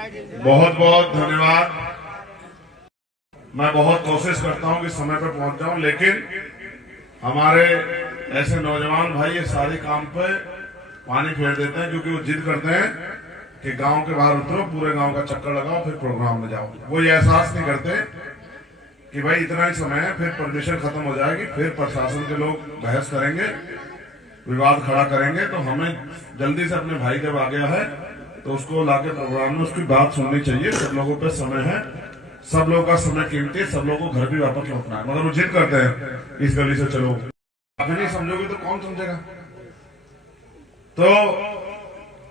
बहुत बहुत धन्यवाद। मैं बहुत कोशिश करता हूं कि समय पर पहुंच जाऊं, लेकिन हमारे ऐसे नौजवान भाई ये सारे काम पे पानी फेर देते हैं, क्योंकि वो जिद करते हैं कि गांव के बाहर उतरो, पूरे गांव का चक्कर लगाओ, फिर प्रोग्राम में जाओ। वो ये एहसास नहीं करते कि भाई इतना ही समय है, फिर परमिशन खत्म हो जाएगी, फिर प्रशासन के लोग बहस करेंगे, विवाद खड़ा करेंगे। तो हमें जल्दी से अपने भाई जब आ गया है तो उसको लाके प्रोग्राम में उसकी बात सुननी चाहिए। सब लोगों पे समय है, सब लोगों का समय कीमती है, सब लोगों को घर भी वापस लौटना है, मगर वो जिद करते हैं इस गली से चलो। आप नहीं समझोगे तो कौन समझेगा? तो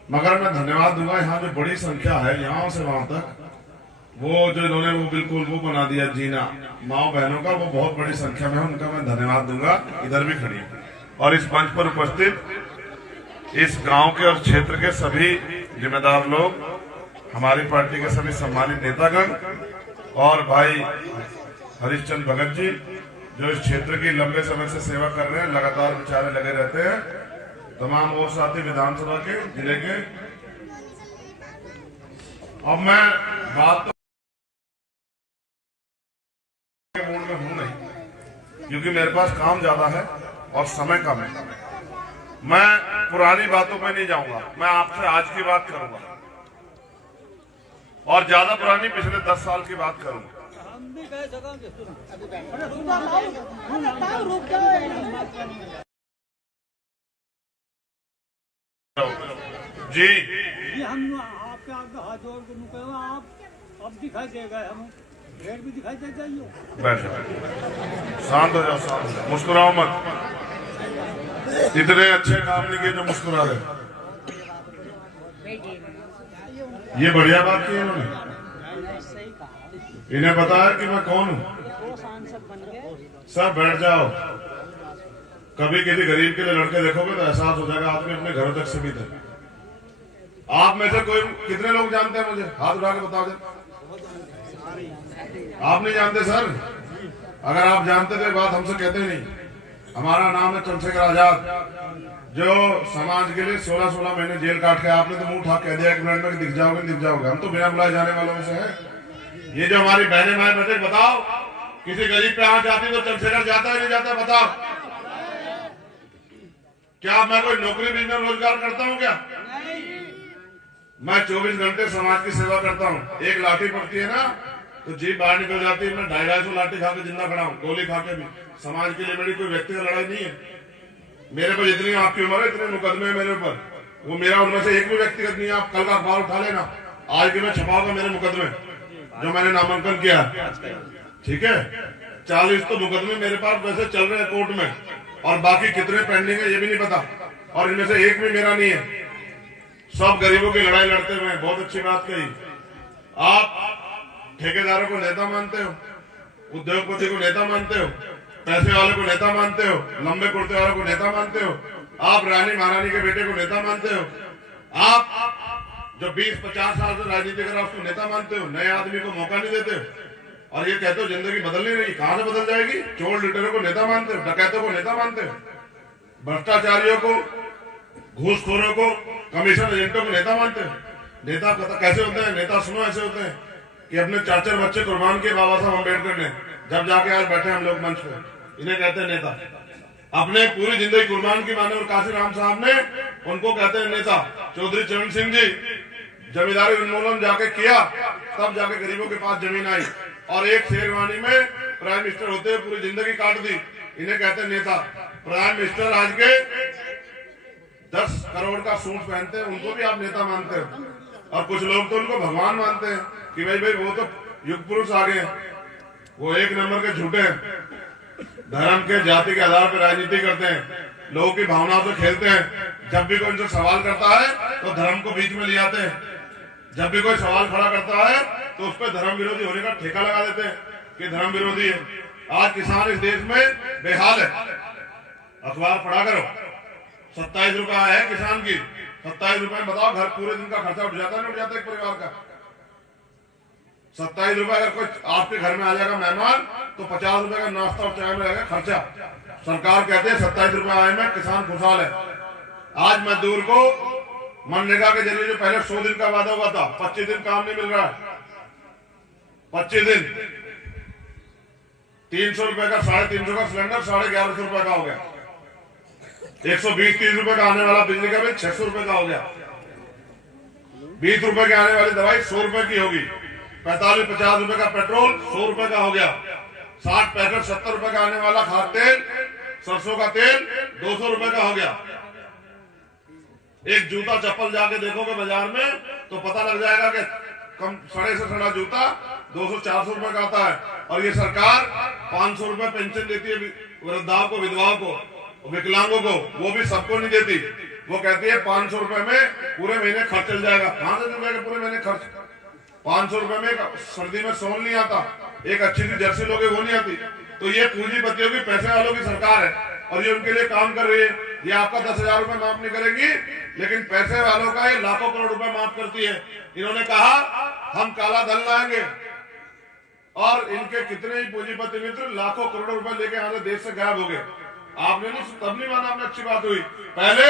मगर मैं धन्यवाद दूंगा, यहाँ जो बड़ी संख्या है यहाँ से वहां तक, वो जो इन्होंने वो बिल्कुल वो बना दिया जीना माओ बहनों का, वो बहुत बड़ी संख्या में है, उनका मैं धन्यवाद दूंगा। इधर भी खड़ी और इस मंच पर उपस्थित इस गांव के और क्षेत्र के सभी जिम्मेदार लोग, हमारी पार्टी के सभी सम्मानित नेतागण और भाई हरिश्चंद्र भगत जी जो इस क्षेत्र की लंबे समय से सेवा कर रहे हैं, लगातार बेचारे लगे रहते हैं, तमाम और साथी विधानसभा के जिले के। अब मैं बात तो मूड में हूं नहीं, क्योंकि मेरे पास काम ज्यादा है और समय कम है। मैं पुरानी बातों पे नहीं जाऊंगा, मैं आपसे आज की बात करूंगा और ज्यादा पुरानी पिछले 10 साल की बात करूंगा। जी हम आपके आगे हाथ जोड़ के कहो, आप अब दिखाई देगा, हम भेड़ भी दिखाई दे जाइए। बैठ जाओ, शांत हो जाओ, शांत हो जाओ, मुस्कुराओ मत। इतने अच्छे काम नहीं किए जो मुस्कुरा रहे। ये बढ़िया बात की इन्होंने, इन्हें पता है कि मैं कौन हूँ। सब बैठ जाओ। कभी किसी गरीब के लिए लड़के देखोगे तो एहसास हो जाएगा आदमी अपने घरों तक सीमित है। आप में से कोई कितने लोग जानते हैं मुझे? हाथ उठा के बता दे। आप नहीं जानते सर? अगर आप जानते तो बात हमसे कहते नहीं। हमारा नाम है चंद्रशेखर आजाद, जो समाज के लिए 16-16 महीने जेल काट के, आपने तो मुंह उठा कह दिया 1 मिनट में दिख जाओगे दिख जाओगे। हम तो बिना बुलाए जाने वालों में से है। ये जो हमारी बहने माए बेटे, बताओ किसी गरीब पे हाथ जाती तो चंद्रशेखर जाता है नहीं जाता? बताओ। क्या मैं कोई नौकरी बिजनेस रोजगार करता हूँ क्या? मैं 24 घंटे समाज की सेवा करता हूँ। एक लाठी पड़ती है ना तो जीभ बाहर निकल जाती है। मैं 250 लाठी खा के जिंदा खड़ा हूँ, गोली खा के भी। समाज के लिए मेरी कोई व्यक्तिगत लड़ाई नहीं है। मेरे पर जितनी आपकी उम्र है इतने मुकदमे है मेरे ऊपर, वो मेरा उनमें से एक भी व्यक्तिगत नहीं है। आप कल का अखबार उठा लेना, आज भी मैं छपाऊंगा मेरे मुकदमे जो मैंने नामांकन किया। ठीक है, 40 तो मुकदमे मेरे पास वैसे चल रहे हैं कोर्ट में, और बाकी कितने पेंडिंग है ये भी नहीं पता, और इनमें से एक भी मेरा नहीं है। सब गरीबों की लड़ाई लड़ते हुए। बहुत अच्छी बात कही। आप ठेकेदारों को नेता मानते हो, उद्योगपति को नेता मानते हो, पैसे वाले को नेता मानते हो, लंबे कुर्ते वालों को नेता मानते हो, आप रानी महारानी के बेटे को नेता मानते हो, आप जो 20-50 साल से राजनीति कर रहा उसको नेता मानते हो, नए आदमी को मौका नहीं देते हो, और ये कहते हो जिंदगी बदल नहीं रही। कहां से बदल जाएगी? चोर लुटेरों को नेता मानते हो, डकैतों को नेता मानते हो, भ्रष्टाचारियों को, घूसखोरों को, कमीशन एजेंटों को नेता मानते हो। नेता कैसे होते हैं? नेता सुनो ऐसे होते हैं कि अपने 4-4 बच्चे कुर्बान किए बाबा साहब अम्बेडकर ने, जब जाके आज बैठे हम लोग मंच पे, इन्हें कहते हैं नेता। अपने पूरी जिंदगी कुर्बान की माने और काशी राम साहब ने, उनको कहते हैं नेता। चौधरी चरण सिंह जी जमींदारी उन्मूलन जाके किया, तब जाके गरीबों के पास जमीन आई, और एक शेरवानी में प्राइम मिनिस्टर होते हुए पूरी जिंदगी काट दी। इन्हें कहते हैं नेता। प्राइम मिनिस्टर आज के 10 करोड़ का सूट पहनते हैं, उनको भी आप नेता मानते हो। और कुछ लोग तो उनको भगवान मानते हैं कि भाई वो तो युग पुरुष आ गए। वो 1 नंबर के झूठे हैं, धर्म के जाति के आधार पर राजनीति करते हैं, लोगों की भावनाओं से खेलते हैं। जब भी कोई उनसे सवाल करता है तो धर्म को बीच में ले आते हैं। जब भी कोई सवाल खड़ा करता है तो उस पर धर्म विरोधी होने का ठेका लगा देते हैं कि धर्म विरोधी है। आज किसान इस देश में बेहाल है। अखबार पढ़ा करो, 27 रुपया है किसान की। 27 रुपए बताओ, घर पूरे दिन का खर्चा उठ जाता है? नहीं उठ जाता एक परिवार का? 27 रुपए अगर कोई आपके घर में आ जाएगा मेहमान तो 50 रुपए का नाश्ता और चाय में लगेगा खर्चा। सरकार कहते हैं 27 रुपए आए में किसान खुशहाल है। आज मजदूर को मनरेगा के जरिए जो पहले 100 दिन का वादा हुआ था, 25 दिन काम नहीं मिल रहा है। 25 दिन 300 रुपए का, 350 का सिलेंडर 1150 रुपए का हो गया। 120-30 रुपए का आने वाला बिजली का बिल 600 रुपए का हो गया। 20 रुपए की आने वाली दवाई 100 रुपए की होगी। 45-50 रुपए का पेट्रोल 100 रुपए का हो गया। 60-65-70 रुपए का आने वाला खाद तेल, सरसों का तेल 200 रुपए का हो गया। एक जूता चप्पल जाके देखोगे बाजार में तो पता लग जाएगा कि कम सड़े से सड़ा जूता 200-400 रुपए का आता है। और ये सरकार 500 रुपए पेंशन देती है वृद्धाओं को, विधवाओं को, विकलांगों को, वो भी सबको नहीं देती। वो कहती है 500 रुपए में पूरे महीने खर्च चल जाएगा। कहां से चल जाएगा पूरे महीने खर्च? 500 रुपए में सर्दी में सोन नहीं आता, एक अच्छी सी जर्सी लोगे वो नहीं आती। तो ये पूंजीपतियों की, पैसे वालों की सरकार है और ये उनके लिए काम कर रही है। ये आपका 10,000 रुपए माफ नहीं करेगी, लेकिन पैसे वालों का ये लाखों करोड़ रुपए माफ करती है। इन्होंने कहा हम काला धन लाएंगे और इनके कितने ही पूंजीपति मित्र लाखों करोड़ों रुपए लेके यहाँ से देश से गायब हो गए। आपने नहीं, तब नहीं माना आपने, अच्छी बात हुई। पहले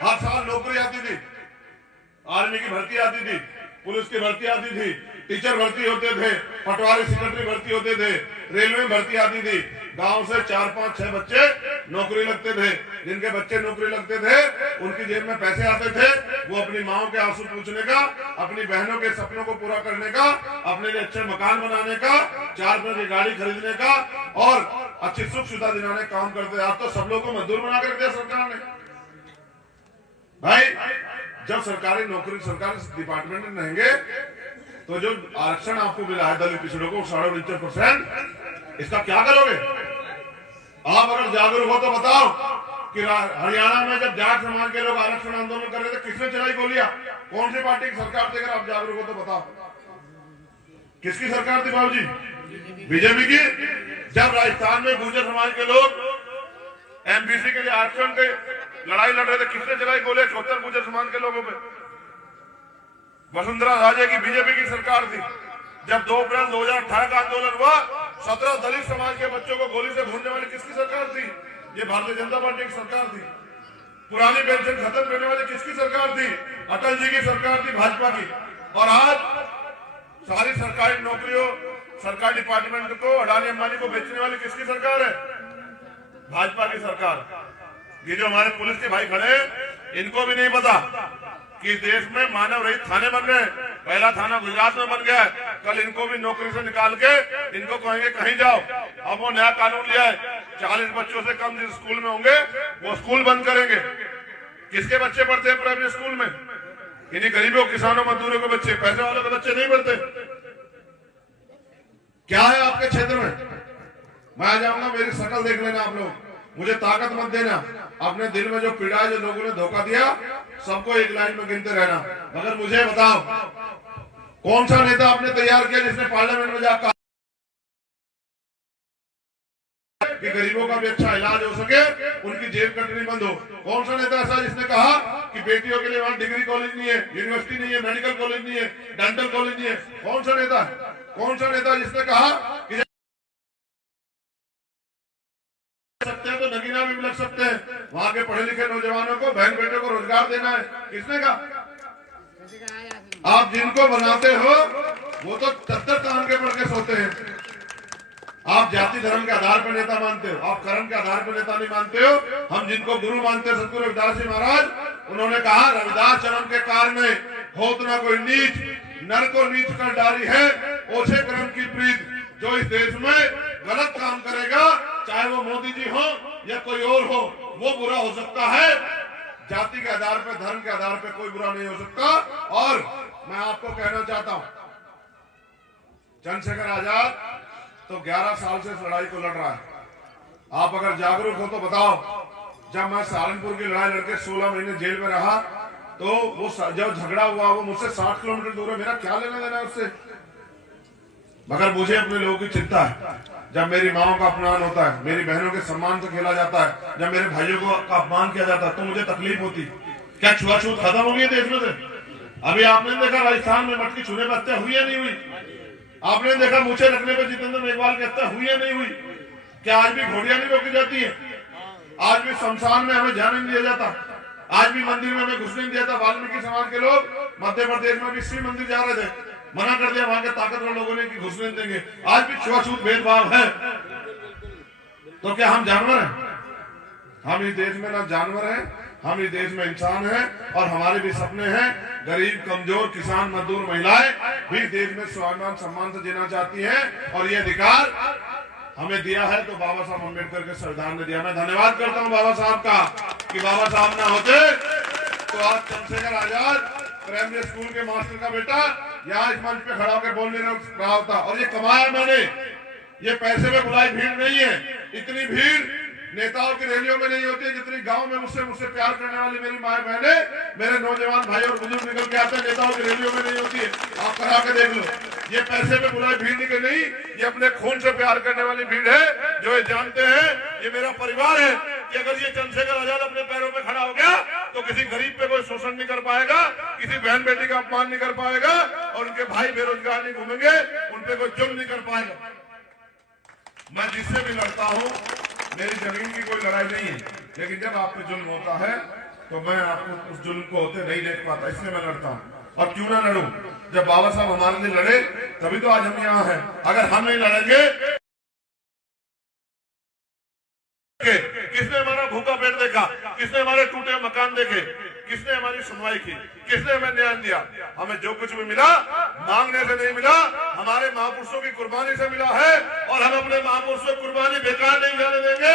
हर साल नौकरी आती थी, आर्मी की भर्ती आती थी, पुलिस की भर्ती आती थी, टीचर भर्ती होते थे, पटवारी सेक्रेटरी भर्ती होते थे, रेलवे में भर्ती आती थी। गांव से 4-5-6 बच्चे नौकरी लगते थे। जिनके बच्चे नौकरी लगते थे उनकी जेब में पैसे आते थे। वो अपनी माओ के आंसू पूछने का, अपनी बहनों के सपनों को पूरा करने का, अपने लिए अच्छे मकान बनाने का, 4 पैसे की गाड़ी खरीदने का और अच्छी सुख सुविधा दिलाने का काम करते। आज तो सब लोगों को मजदूर बना कर दिया सरकार ने। भाई जब सरकारी नौकरी, सरकारी डिपार्टमेंट में रहेंगे तो जो आरक्षण आपको मिला है दलित पिछड़ों को 49%, इसका क्या करोगे? आप अगर जागरूक हो तो बताओ कि हरियाणा में जब जाट समाज के लोग आरक्षण आंदोलन कर रहे थे, किसने चलाई गोलियां? कौन सी पार्टी की सरकार थी? अगर आप जागरूक हो तो बताओ, किसकी सरकार थी बाबूजी? बीजेपी की। जब राजस्थान में गुर्जर समाज के लोग एमबीसी के लिए आरक्षण के लड़ाई लड़ रहे थे, किसने चलाई गोलियां? 74 गुर्जर समाज के लोगों पे। वसुंधरा राजे की बीजेपी की सरकार थी। जब 2 अप्रैल 2018 का आंदोलन हुआ, 17 दलित समाज के बच्चों को गोली से भूनने वाली किसकी सरकार थी? ये भारतीय जनता पार्टी की सरकार थी। पुरानी पेंशन खत्म करने वाली किसकी सरकार थी? अटल जी की सरकार थी, भाजपा की। और आज सारी सरकारी नौकरियों, सरकारी डिपार्टमेंट को अडानी अंबानी को बेचने वाली किसकी सरकार है? भाजपा की सरकार। ये जो हमारे पुलिस के भाई खड़े हैं, इनको भी नहीं पता कि देश में मानव रहित थाने बन रहे हैं। पहला थाना गुजरात में बन गया है, कल इनको भी नौकरी से निकाल के इनको कहेंगे कहीं जाओ। अब वो नया कानून लिया है, 40 बच्चों से कम जिस स्कूल में होंगे वो स्कूल बंद करेंगे। किसके बच्चे पढ़ते हैं प्राइमरी स्कूल में? इन्हीं गरीबों, किसानों, मजदूरों के बच्चे, पैसे वालों के बच्चे नहीं पढ़ते। क्या है आपके क्षेत्र में? मैं आ जाऊंगा, मेरी शक्ल देख लेना आप लोग, मुझे ताकत मत देना। अपने दिल में जो पीड़ा है, जो लोगों ने धोखा दिया, सबको एक लाइन में गिनते रहना। मगर मुझे बताओ, कौन सा नेता आपने तैयार किया जिसने पार्लियामेंट में जाकर कि गरीबों का भी अच्छा इलाज हो सके, उनकी जेब कटनी बंद हो? कौन सा नेता ऐसा जिसने कहा कि बेटियों के लिए वहां डिग्री कॉलेज नहीं है, यूनिवर्सिटी नहीं है, मेडिकल कॉलेज नहीं है, डेंटल कॉलेज नहीं है? कौन सा नेता है? कौन सा नेता जिसने कहा कि सकते हैं तो नगीना भी लग सकते हैं, वहां के पढ़े लिखे नौजवानों को, बहन बेटों को रोजगार देना है? किसने कहा? आप जिनको बनाते हो वो तो 70 कान के पढ़ के सोते हैं। आप जाति धर्म के आधार पर नेता मानते हो, आप कर्म के आधार पर नेता नहीं मानते हो। हम जिनको गुरु मानते हैं, सतगुरु रविदास जी महाराज, उन्होंने कहा रविदास चरण के कार में होत ना कोई नीच, नर को नीच कर डारी है ओछे कर्म की प्रीत। जो इस देश में गलत काम करेगा, चाहे वो मोदी जी हो या कोई और हो, वो बुरा हो सकता है। जाति के आधार पर, धर्म के आधार पर कोई बुरा नहीं हो सकता। और मैं आपको कहना चाहता हूं, चंद्रशेखर आजाद तो 11 साल से इस लड़ाई को लड़ रहा है। आप अगर जागरूक हो तो बताओ, जब मैं सहारनपुर की लड़ाई लड़के 16 महीने जेल में रहा, तो वो जब झगड़ा हुआ वो मुझसे 60 किलोमीटर दूर है, मेरा क्या लेना देना है उससे? मगर मुझे अपने लोगों की चिंता है। जब मेरी माओ का अपमान होता है, मेरी बहनों के सम्मान से खेला जाता है, जब मेरे भाइयों को का अपमान किया जाता है, तो मुझे तकलीफ होती। क्या छुआछूत खत्म हो गई देश में से? अभी आपने देखा राजस्थान में मटकी छूने पर हत्या हुई या नहीं हुई? आपने देखा मूछे रखने पर जितेंद्र मेघवाल की हत्या हुई या नहीं हुई? क्या आज भी घोड़ियां नहीं रोकी जाती है? आज भी शमशान में हमें जाने नहीं दिया जाता? आज भी मंदिर में हमें घुसने नहीं दिया था। वाल्मीकि समाज के लोग मध्य प्रदेश में भी शिव मंदिर जा रहे थे, मना कर दिया वहां के ताकतवर लोगों ने कि घुसने नहीं देंगे। आज भी छुआछूत भेदभाव है। तो क्या हम जानवर हैं? हम इस देश में ना जानवर हैं, हम इस देश में इंसान हैं और हमारे भी सपने हैं। गरीब, कमजोर, किसान, मजदूर, महिलाएं भी देश में स्वाभिमान सम्मान से जीना चाहती हैं और ये अधिकार हमें दिया है तो बाबा साहब अम्बेडकर के संविधान ने दिया। मैं धन्यवाद करता हूं बाबा साहब का कि बाबा साहब ना होते तो आज चंद्रशेखर आजाद प्राइमरी स्कूल के मास्टर का बेटा यहाँ इस मंच पे खड़ा होकर बोलने रहा होता। और ये कमाया मैंने, ये पैसे में बुलाई भीड़ नहीं है। इतनी भीड़ नेताओं की रैलियों में नहीं होती जितनी गांव में मुझसे प्यार करने वाली मेरी माए बहने, मेरे नौजवान भाई और बुजुर्ग निकल के आते हैं, नेताओं की रैलियों में नहीं होती है। आप करा के देख लो, ये पैसे में बुलाई भीड़ निकल नहीं, ये अपने खून से प्यार करने वाली भीड़ है जो ये जानते हैं ये मेरा परिवार है कि अगर ये चंद्रशेखर आजाद अपने पैरों पे खड़ा हो गया तो किसी गरीब पे कोई शोषण नहीं कर पाएगा, किसी बहन बेटी का अपमान नहीं कर पाएगा और उनके भाई बेरोजगार नहीं घूमेंगे, उनपे कोई जुल्म नहीं कर पाएगा। मैं जिससे भी लड़ता हूं, मेरी जमीन की कोई लड़ाई नहीं है, लेकिन जब आप पे जुल्म होता है तो मैं आपको उस जुल्म को होते नहीं देख पाता, इसलिए मैं लड़ता हूं। और क्यों ना लड़ूं? जब बाबा साहब हमारे लिए लड़े तभी तो आज हम यहाँ हैं। अगर हम नहीं लड़ेंगे, किसने हमारा भूखा पेट देखा? किसने हमारे टूटे मकान देखे? किसने हमारी सुनवाई की? किसने हमें न्याय दिया? हमें जो कुछ भी मिला मांगने से नहीं मिला, हमारे महापुरुषों की कुर्बानी से मिला है और हम अपने महापुरुषों की कुर्बानी बेकार नहीं जाने देंगे।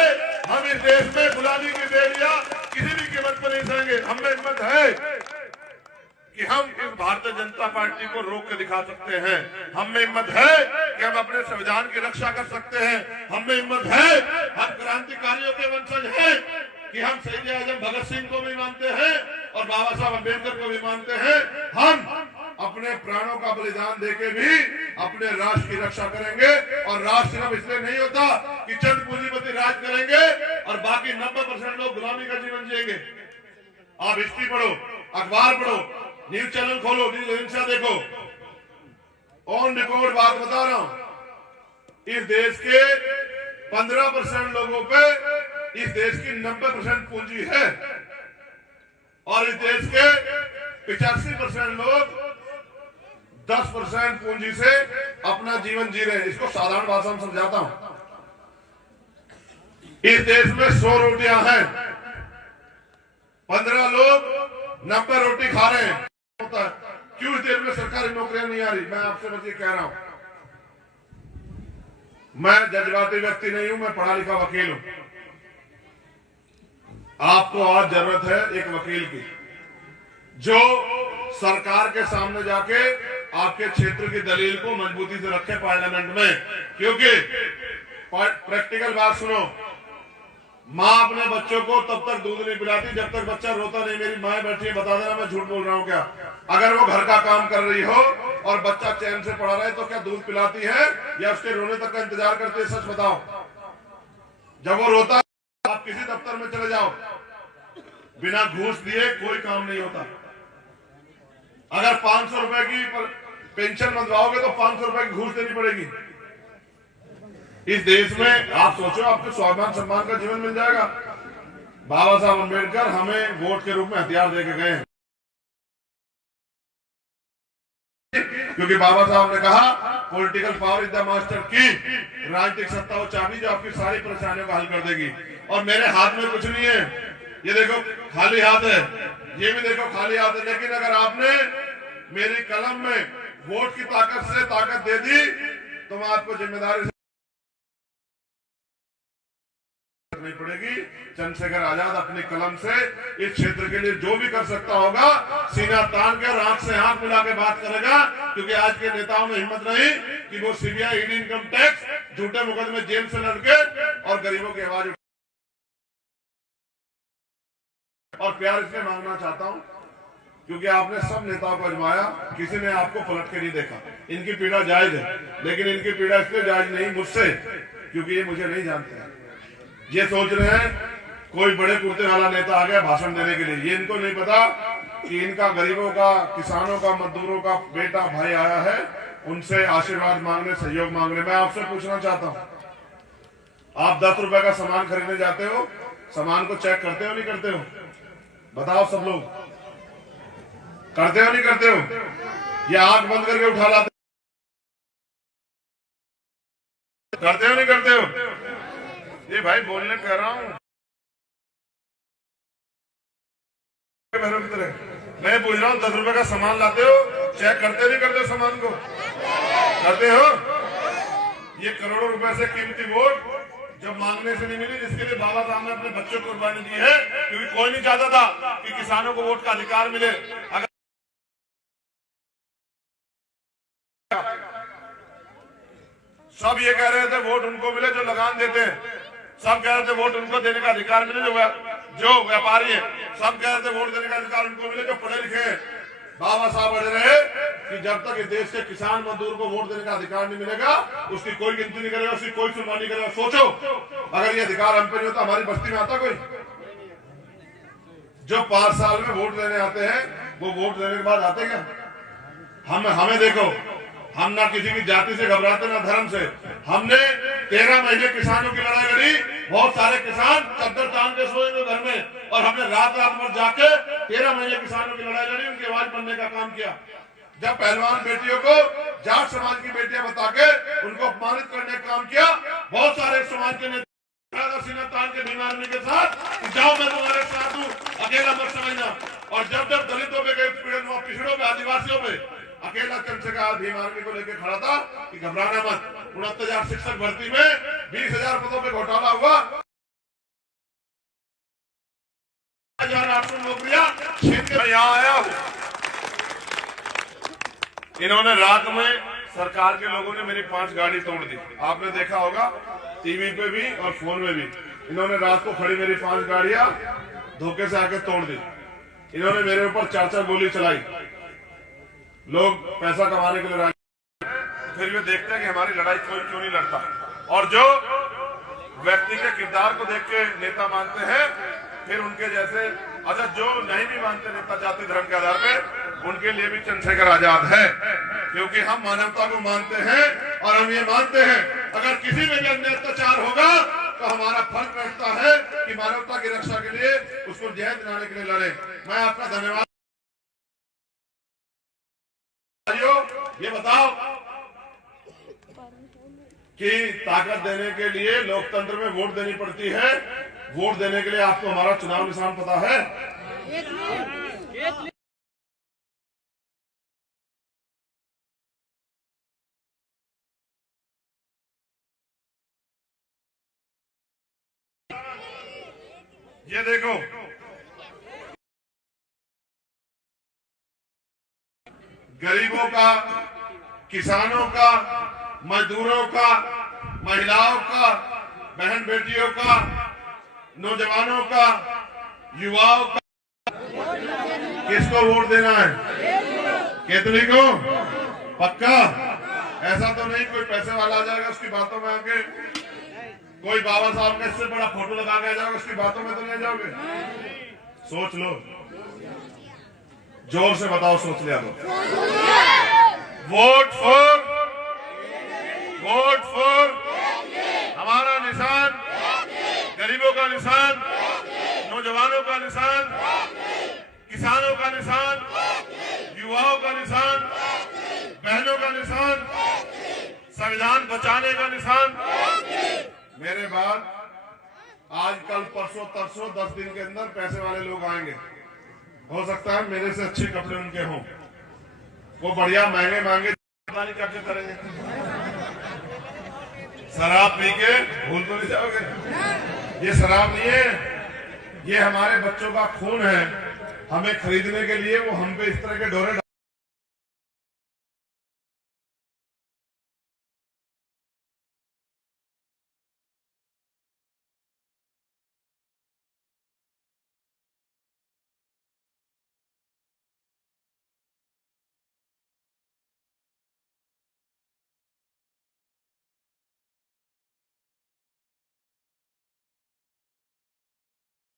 हम इस देश में गुलामी की बेड़ियां किसी भी कीमत पर नहीं सहेंगे। हमें हिम्मत है कि हम इस भारतीय जनता पार्टी को रोक के दिखा सकते हैं। हम में हिम्मत है कि हम अपने संविधान की रक्षा कर सकते हैं। हम में हिम्मत है, हम क्रांतिकारियों के वंशज हैं कि हम शहीद आजम भगत सिंह को भी मानते हैं और बाबा साहब अम्बेडकर को भी मानते हैं। हम अपने प्राणों का बलिदान देके भी अपने राष्ट्र की रक्षा करेंगे और राष्ट्र सिर्फ इसलिए नहीं होता कि चंद पूंजीपति राज करेंगे और बाकी 90% लोग गुलामी का जीवन जिएंगे। आप हिस्ट्री पढ़ो, अखबार पढ़ो, न्यूज चैनल खोलो, न्यूज एजेंसियां देखो, ऑन रिकॉर्ड बात बता रहा हूं। इस देश के 15% लोगों पे इस देश की 90% पूंजी है और इस देश के 85% लोग 10% पूंजी से अपना जीवन जी रहे हैं। इसको साधारण भाषा में समझाता हूं। इस देश में 100 रोटियां हैं, 15 लोग 90 रोटी खा रहे हैं। होता है क्यों इस देश में सरकारी नौकरियां नहीं आ रही? मैं आपसे बस ये कह रहा हूं, मैं जज्बाती व्यक्ति नहीं हूं, मैं पढ़ा लिखा वकील हूं। आपको आज जरूरत है एक वकील की जो सरकार के सामने जाके आपके क्षेत्र की दलील को मजबूती से रखे पार्लियामेंट में। क्योंकि प्रैक्टिकल बात सुनो, माँ अपने बच्चों को तब तक दूध नहीं पिलाती जब तक बच्चा रोता नहीं। मेरी माँ बैठी है, बता देना मैं झूठ बोल रहा हूँ क्या? अगर वो घर का काम कर रही हो और बच्चा चैन से पड़ा रहे तो क्या दूध पिलाती है या उसके रोने तक का इंतजार करती है? सच बताओ। जब वो रोता है आप किसी दफ्तर में चले जाओ, बिना घूस दिए कोई काम नहीं होता। अगर 500 रुपए की पेंशन बंधवाओगे तो 500 रुपए की घूस देनी पड़ेगी। इस देश में आप सोचो आपको स्वाभिमान सम्मान का जीवन मिल जाएगा। बाबा साहब अम्बेडकर हमें वोट के रूप में हथियार देके गए हैं, क्योंकि बाबा साहब ने कहा political power is the master की, राजनीतिक सत्ता वो चाबी जो आपकी सारी परेशानियों को हल कर देगी। और मेरे हाथ में कुछ नहीं है, ये देखो खाली हाथ है, ये भी देखो खाली हाथ है। लेकिन अगर आपने मेरी कलम में वोट की ताकत से ताकत दे दी तो मैं आपको जिम्मेदारी नहीं पड़ेगी। चंद्रशेखर आजाद अपनी कलम से इस क्षेत्र के लिए जो भी कर सकता होगा सीना तान के आंख से आंख मिला के बात करेगा। क्योंकि आज के नेताओं में हिम्मत नहीं कि वो सीबीआई, ईडी, इनकम टैक्स, झूठे मुकदमे जेल से लड़के और गरीबों की आवाज और प्यार इसलिए मांगना चाहता हूं क्योंकि आपने सब नेताओं को आजमाया, किसी ने आपको पलट के नहीं देखा। इनकी पीड़ा जायज है, लेकिन इनकी पीड़ा इसलिए जायज नहीं मुझसे, क्योंकि ये मुझे नहीं जानते हैं। ये सोच रहे हैं कोई बड़े कुर्ते वाला नेता आ गया भाषण देने के लिए। ये इनको नहीं पता कि इनका गरीबों का, किसानों का, मजदूरों का बेटा भाई आया है, उनसे आशीर्वाद मांगने, सहयोग मांगने। मैं आपसे पूछना चाहता हूं, आप 10 रुपए का सामान खरीदने जाते हो, सामान को चेक करते हो नहीं करते हो? बताओ सब लोग करते हो नहीं करते हो? ये आंख बंद करके उठा लाते, करते हो नहीं करते हो? ये भाई बोलने कह रहा हूं बहनों की तरह। मैं पूछ रहा हूँ 10 रुपए का सामान लाते हो, चेक करते नहीं करते हो? सामान को करते हो? ये करोड़ों रुपए से कीमती वोट जब मांगने से नहीं मिली, जिसके लिए बाबा साहब ने अपने बच्चों को कुर्बानी दी है, क्योंकि कोई नहीं चाहता था कि किसानों को वोट का अधिकार मिले। अगर सब ये कह रहे थे वोट उनको मिले जो लगान देते हैं, सब कह रहे थे वोट उनको देने का अधिकार मिले जो व्यापारी है, सब कह रहे थे वोट देने का अधिकार उनको मिले जो पढ़े लिखे हैं। बाबा साहब अड़े रहे कि जब तक इस देश के किसान मजदूर को वोट देने का अधिकार नहीं मिलेगा, उसकी कोई गिनती नहीं करेगा, उसकी कोई सुनवाई नहीं करेगा। सोचो अगर ये अधिकार हम पे नहीं होता, हमारी बस्ती में आता कोई? जो 5 साल में वोट देने आते हैं वो वोट देने के बाद आते क्या? हमें देखो, हम ना किसी की जाति से घबराते ना धर्म से। हमने 13 महीने किसानों की लड़ाई लड़ी। बहुत सारे किसान चद्दर तान के सोए घर में, और हमने रात भर जाके 13 महीने किसानों की लड़ाई लड़ी, उनकी आवाज बनने का काम किया। जब पहलवान बेटियों को जाट समाज की बेटियां बता के उनको अपमानित करने का काम किया, बहुत सारे समाज के नेता सीना तान के भीम आर्मी के साथ जाओ मैं तुम्हारे साथ हूँ, अकेला मत समझना। और जब दलितों पे गए, पिछड़ों पे, आदिवासियों पे, अकेला चंद्रशेखर भीम आर्मी को लेकर खड़ा था कि घबराना मत। 69,000 शिक्षक भर्ती में 20,000 पदों पे घोटाला हुआ, 800 नौकरियां छीन के यहाँ आया हूँ। इन्होंने रात में सरकार के लोगों ने मेरी 5 गाड़ी तोड़ दी। आपने देखा होगा टीवी पे भी और फोन में भी। इन्होंने रात को खड़ी मेरी 5 गाड़ियां धोखे से आके तोड़ दी। इन्होंने मेरे ऊपर 4 गोली चलाई। लोग पैसा कमाने के लिए राजी, फिर भी देखते हैं कि हमारी लड़ाई कोई क्यों नहीं लड़ता। और जो व्यक्ति के किरदार को देख के नेता मानते हैं, फिर उनके जैसे, अच्छा जो नहीं भी मानते नेता जाति धर्म के आधार पे, उनके लिए भी चंद्रशेखर आजाद है, क्योंकि हम मानवता को मानते हैं। और हम ये मानते हैं अगर किसी में भी अन्य अत्याचार होगा तो हमारा फर्ज रहता है कि मानवता की रक्षा के लिए उसको जय दिलाने के लिए लड़े। मैं आपका धन्यवाद। ये बताओ कि ताकत देने के लिए लोकतंत्र में वोट देनी पड़ती है। वोट देने के लिए आपको हमारा चुनाव निशान पता है? ये देखो, गरीबों का, किसानों का, मजदूरों का, महिलाओं का, बहन बेटियों का, नौजवानों का, युवाओं का, किसको वोट देना है? केतली को? पक्का? ऐसा तो नहीं कोई पैसे वाला आ जाएगा उसकी बातों में आके, कोई बाबा साहब का इससे बड़ा फोटो लगा के आ जाएगा उसकी बातों में तो नहीं जाओगे? सोच लो, जोर से बताओ, सोच लिया तो? वोट फॉर हमारा निशान, गरीबों का निशान, नौजवानों का निशान, किसानों का निशान, युवाओं का निशान, बहनों का निशान, संविधान बचाने का निशान। मेरे बाद आज कल परसों तरसों 10 दिन के अंदर पैसे वाले लोग आएंगे। हो सकता है मेरे से अच्छे कपड़े उनके हों, वो बढ़िया महंगे महंगे करके करेंगे। शराब पी के भूल तो नहीं जाओगे? ये शराब नहीं है, ये हमारे बच्चों का खून है। हमें खरीदने के लिए वो हम पे इस तरह के डोरे